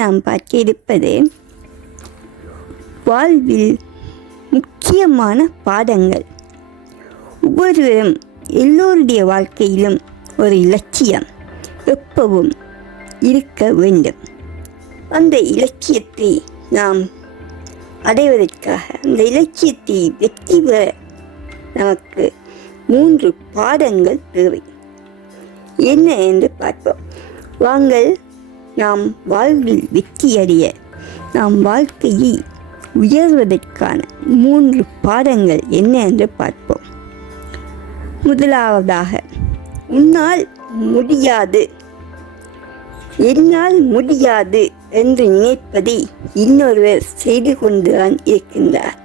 நாம் பார்க்க இருப்பது வாழ்வில் முக்கியமான பாடங்கள். ஒவ்வொருவரும் எல்லோருடைய வாழ்க்கையிலும் ஒரு இலட்சியம் எப்பவும் இருக்க வேண்டும். அந்த இலட்சியத்தை நாம் அடைவதற்காக, அந்த இலட்சியத்தை வெற்றி பெற நமக்கு 3 பாடங்கள் தேவை. என்ன என்று பார்ப்போம். வாங்கள் நாம் வாழ்வில் வெற்றியடைய, நாம் வாழ்க்கையை உயர்வதற்கான 3 பாடங்கள் என்ன என்று பார்ப்போம். முதலாவதாக, உன்னால் முடியாது, என்னால் முடியாது என்று நினைப்பதை இன்னொருவர் செய்து கொண்டுதான் இருக்கின்றார்.